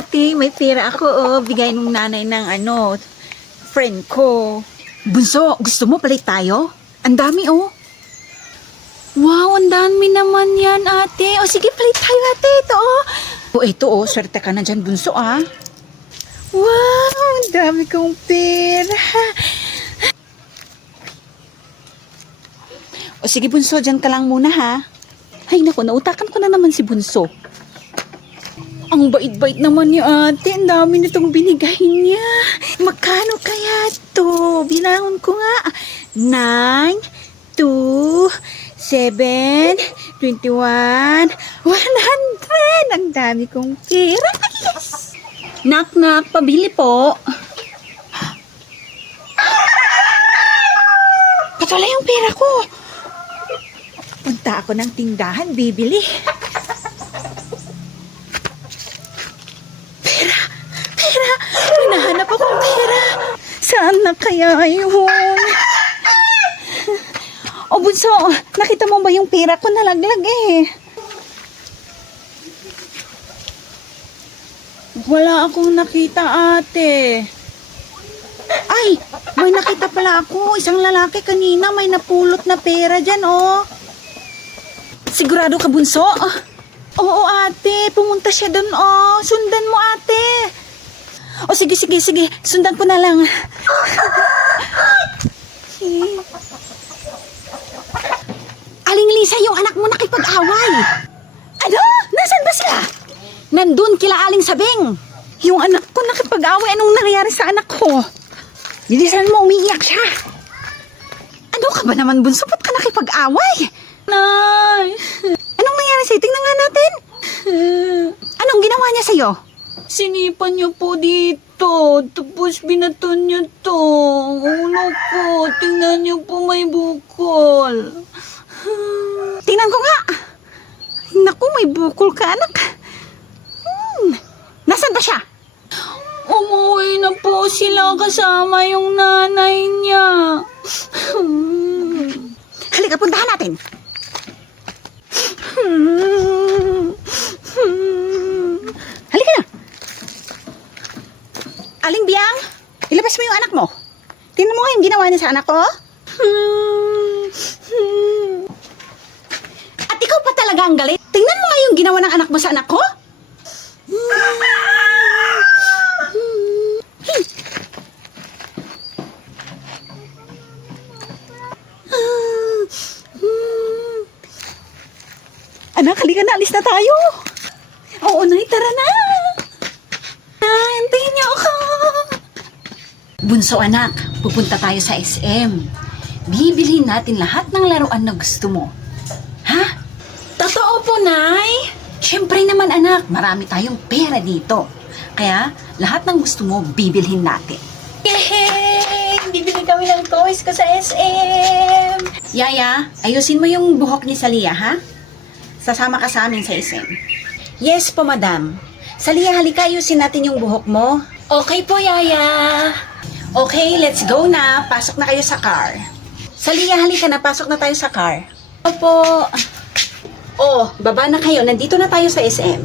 ate, may pera ako, oh. Bigay nung nanay ng friend ko. Bunso, gusto mo palit tayo? Ang dami, oh. Wow, ang dami naman yan, ate. O sige, palit tayo, ate. Ito, oh. O, ito, oh. Swerte ka na dyan, bunso, ah. Wow, ang dami kong pera. O sige, bunso, dyan ka lang muna, ha. Ay, naku, nautakan ko na naman si bunso. Ang bait-bait naman ni ate. Ang dami nitong binigay niya. Magkano kaya to? Bilangon ko nga. 9, 2, 7, 21, 100. Ang dami kong pera. Yes! Knock-knock, pabili po. Ba't wala yung pera ko? Punta ako ng tindahan, bibili. Pera! Hinahanap akong pera. Saan na kaya yun? O bunso, nakita mo ba yung pera ko nalaglag eh? Wala akong nakita, ate. Ay, may nakita pala ako. Isang lalaki kanina may napulot na pera dyan, oh. Sigurado ka, bunso? Oo, ate. Pumunta siya dun, oh. Sundan mo, ate. O, sige. Sundan ko na lang. Aling Lisa, yung anak mo nakipag-away. Ano? Nasaan ba sila? Nandun kila Aling Sabing. Yung anak ko nakipag-away. Anong nangyayari sa anak ko? Bilisan mo, umiiyak siya. Ano ka ba naman, bunso? Ba't ka nakipag-away? Nay! Anong nangyari sa'yo? Tingnan nga natin. Anong ginawa niya sa'yo? Sinipan niyo po dito. Tapos binaton niyo to. Ulo ko. Tingnan niyo po may bukol. Tingnan ko nga. Naku, may bukol ka, anak. Nasaan ba siya? Umuwi na po sila kasama yung nanay niya. Halika, puntahan natin. Halika na. Aling Biang, ilabas mo yung anak mo. Tingnan mo nga yung ginawa niya sa anak ko. At ikaw pa talaga ang galit. Tingnan mo nga yung ginawa ng anak mo sa anak ko. Anak, halika na. Alis na tayo. Oo, Nay, tara na. Antayin niyo ako. Bunso, anak, pupunta tayo sa SM. Bibilhin natin lahat ng laruan na gusto mo. Ha? Totoo po, Nay. Siyempre naman, anak, marami tayong pera dito. Kaya, lahat ng gusto mo, bibilhin natin. Yay! Bibili kami ng toys ko sa SM. Yaya, ayusin mo yung buhok ni Salia, ha? Sasama ka sa amin sa SM. Yes po, madam. Salia, halika, ayusin natin yung buhok mo. Okay po, Yaya. Okay, let's go na. Pasok na kayo sa car. Salia, halika na. Pasok na tayo sa car. Opo. Oh, baba na kayo. Nandito na tayo sa SM.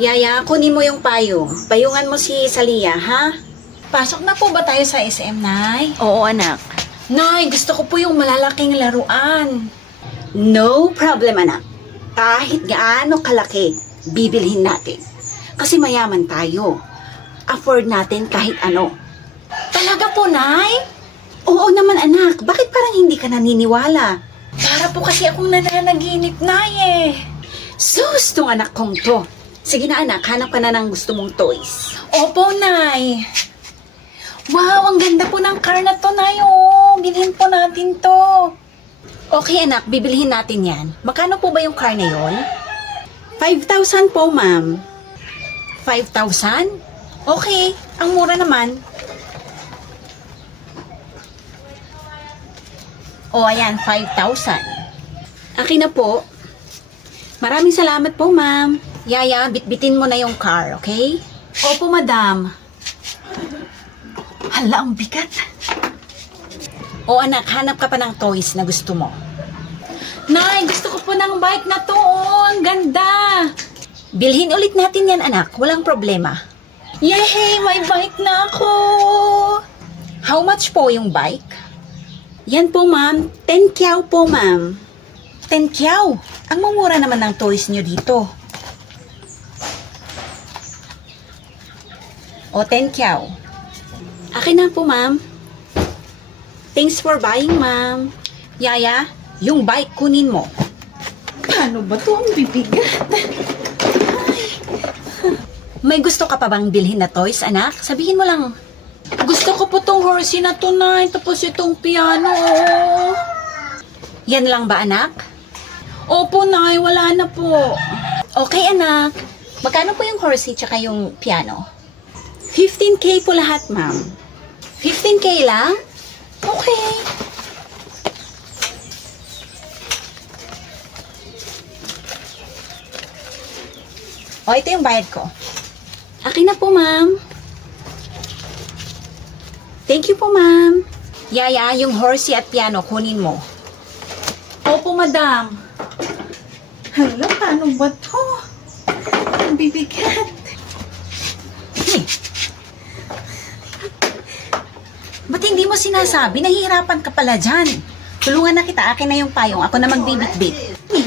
Yaya, kunin mo yung payong. Payungan mo si Salia, ha? Pasok na po ba tayo sa SM, Nay? Oo, anak. Nay, gusto ko po yung malalaking laruan. No problem, anak. Kahit gaano kalaki, bibilhin natin. Kasi mayaman tayo. Afford natin kahit ano. Talaga po, Nay? Oo naman, anak. Bakit parang hindi ka naniniwala? Para po kasi akong nananaginip, Nay, eh. Sus, tong anak kong to. Sige na, anak. Hanap ka na ng gusto mong toys. Opo, Nay. Wow, ang ganda po ng car na to, Nay. Oh, bilhin po natin to. Okay, anak. Bibilhin natin yan. Magkano po ba yung car na yon? 5,000 po, ma'am. 5,000? Okay. Ang mura naman. O, ayan, 5,000. Akin na po. Maraming salamat po, ma'am. Yaya, bitbitin mo na yung car, okay? Opo, madam. Hala, ang bigat. O, anak, hanap ka pa ng toys na gusto mo. Nay, gusto ko po ng bike na to, oh. Ang ganda. Bilhin ulit natin yan, anak. Walang problema. Yay! May bike na ako! How much po yung bike? Yan po, ma'am. 10 kyaw po, ma'am. 10 kyaw? Ang mumura naman ng toys nyo dito. O, 10 kyaw. Akin na po, ma'am. Thanks for buying, ma'am. Yaya, yung bike kunin mo. Paano ba to? Ang bibigat. May gusto ka pa bang bilhin na toys, anak? Sabihin mo lang. Gusto ko po tong horsey na to, Nay. Tapos itong piano. Yan lang ba, anak? Opo, Nay. Wala na po. Okay, anak. Magkano po yung horsey tsaka yung piano? 15K po lahat, ma'am. 15K lang? Okay. O, ito yung bayad ko. Akin na po, ma'am. Thank you po, ma'am. Yaya, yung horsey at piano, kunin mo. Opo, madam. Hala, paano ba to? Ang bibigat. Hey. Ba't hindi mo sinasabi? Nahihirapan ka pala dyan. Tulungan na kita. Akin na yung payong. Ako na magbibit-bit. Hey.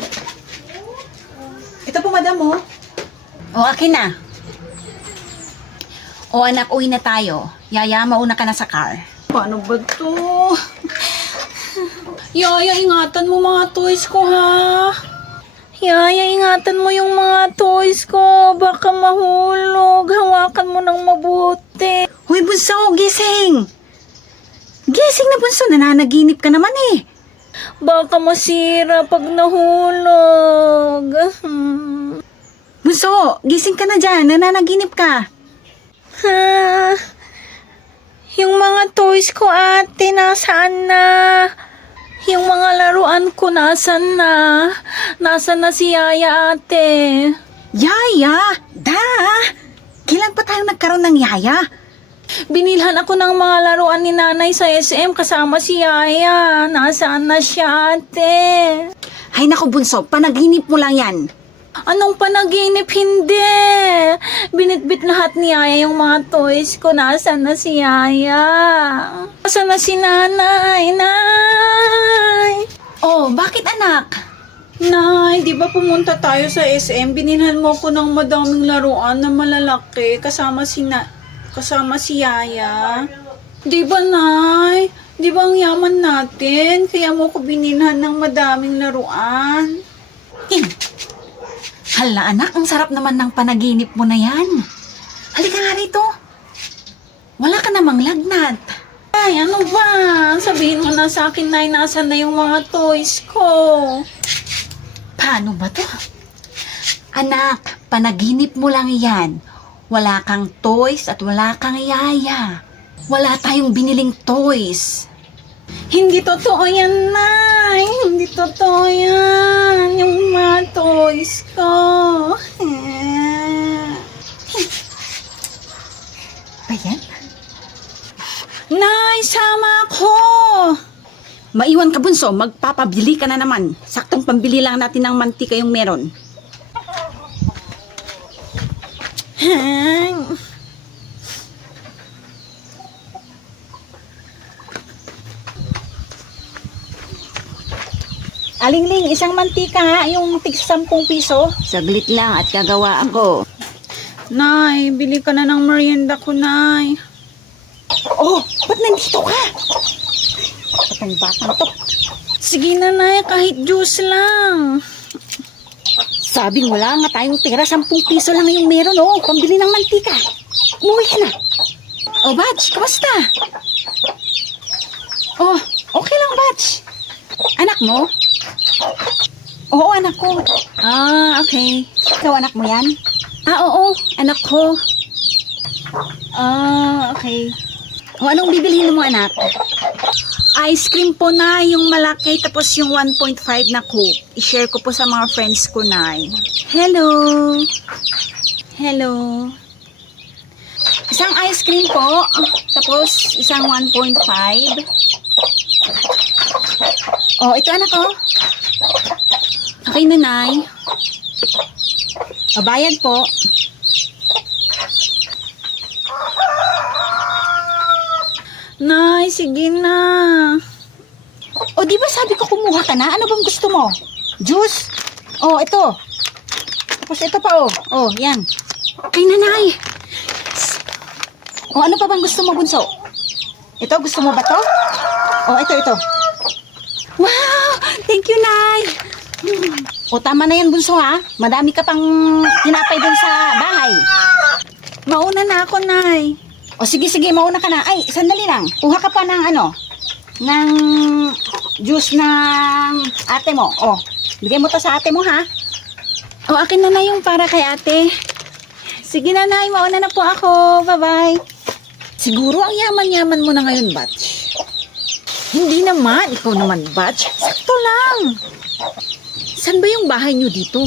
Ito po, madam, oh. O, akin na. O, anak, uwi na tayo. Yaya, mauna ka na sa car. Paano ba to? Yaya, ingatan mo mga toys ko, ha? Yaya, ingatan mo yung mga toys ko. Baka mahulog. Hawakan mo ng mabuti. Huy, bunso, gising! Gising na, bunso. Nananaginip ka naman, eh. Baka masira pag nahulog. Bunso, gising ka na dyan. Nananaginip ka. Ha? Yung mga toys ko, ate, nasaan na? Yung mga laruan ko, nasaan na? Nasaan na si Yaya, ate? Yaya? Da? Kailan pa tayo nagkaroon ng Yaya? Binilhan ako ng mga laruan ni nanay sa SM kasama si Yaya. Nasaan na siya, ate? Hay naku, bunso, panaginip mo lang yan. Anong panaginip? Hindi. Binitbit lahat ni Yaya yung mga toys ko. Nasaan na si Yaya? Nasaan na si nanay? Nay! Oh, bakit anak? Nay, di ba pumunta tayo sa SM? Binilhan mo ko ng madaming laruan na malalaki kasama si Yaya. Di ba, Nay? Di ba ang yaman natin? Kaya mo ko binilhan ng madaming laruan. Hala, anak, ang sarap naman ng panaginip mo na yan. Halika nga rito. Wala ka namang lagnat. Ay, ano ba? Sabihin mo na sa akin, Nay, nasan na yung mga toys ko? Paano ba to? Anak, panaginip mo lang yan. Wala kang toys at wala kang Yaya. Wala tayong biniling toys. Hindi totoo yan, Nay. Hindi totoo yan. Yung mga toys ko. Ba yan? Nay, sama ako. Maiwan ka, bunso. Magpapabili ka na naman. Saktong pambili lang natin ng mantika yung meron. Alingling, isang mantika ha, yung tig 10 piso. Saglit lang at gagawa ako. Nay, bili ka na ng merienda ko, Nay. Oh, ba't nandito ka? Itong batang to. Sige na, Nay, kahit juice lang. Sabing wala nga tayong pera, 10 piso lang yung meron, oh, pambili ng mantika. Umuwi ka na. Oh, Batch, kamusta? Oh, okay lang, Batch. Anak mo? Oo, anak ko. Ah, okay. Ikaw, anak mo yan? Ah, oo, anak ko. Ah, okay. O, anong bibilhin mo, anak? Ice cream po, na yung malaki, tapos yung 1.5 na Coke. I-share ko po sa mga friends ko, na. Hello. Hello. Isang ice cream po, tapos isang 1.5. Oh, ito anak ko. Okay, nanay. Bayad po. Nay, sige na. O, di ba sabi ko kumuha ka na? Ano bang gusto mo? Juice? Oh, ito. Tapos ito pa, oh. Oh, yan. Okay na, Nay. O, ano pa bang gusto mo, Bunso? Ito, gusto mo ba to? Oh, ito. Wow! Thank you, Nay. O, tama na yan, Bunso, ha? Madami ka pang tinapay dun sa bahay. Mauna na ako, Nay. O, sige, mauna ka na. Ay, sandali lang. Kuha ka pa ng ng juice ng ate mo. O, bigay mo to sa ate mo, ha? O, akin na yung para kay ate. Sige na, Nay. Mauna na po ako. Bye-bye. Siguro ang yaman-yaman mo na ngayon, Batch. Hindi naman. Ikaw naman, Batch. Sakto lang. Saan ba yung bahay nyo dito?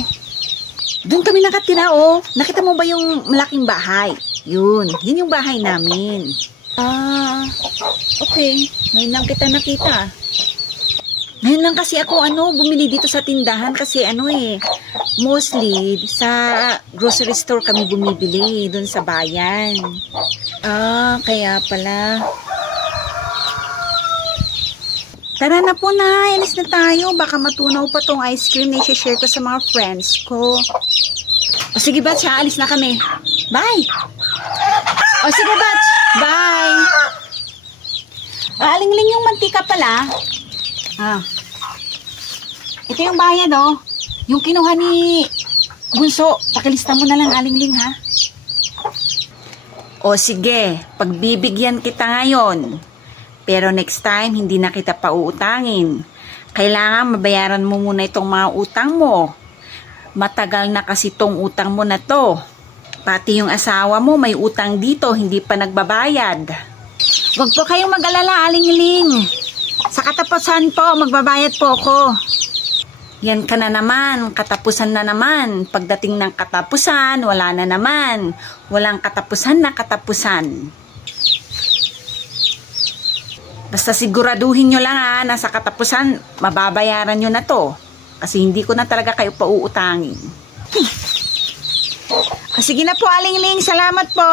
Doon kami nakatira, oh. Nakita mo ba yung malaking bahay? Yun yung bahay namin. Okay. Ngayon lang kita nakita. Ngayon lang kasi ako, bumili dito sa tindahan kasi mostly sa grocery store kami bumibili doon sa bayan. Kaya pala. Tara na po, Nay. Alis na tayo. Baka matunaw pa tong ice cream na i-share ko sa mga friends ko. O sige, Batch, ha? Alis na kami. Bye! O sige, Batch. Bye! Alingling yung mantika pala. Ito yung bayad, oh. Yung kinuha ni Bunso. Pakilista mo na lang, Alingling, ha? O sige, pagbibigyan kita ngayon. Pero next time, hindi na kita pauutangin. Kailangan mabayaran mo muna itong mga utang mo. Matagal na kasi tong utang mo na to. Pati yung asawa mo may utang dito, hindi pa nagbabayad. Huwag po kayong mag-alala, Alingling. Sa katapusan po, magbabayad po ako. Yan ka na naman, katapusan na naman. Pagdating ng katapusan, wala na naman. Walang katapusan na katapusan. Basta siguraduhin nyo lang na sa katapusan, mababayaran nyo na to. Kasi hindi ko na talaga kayo pauutangin. Sige na po, Alingling. Salamat po.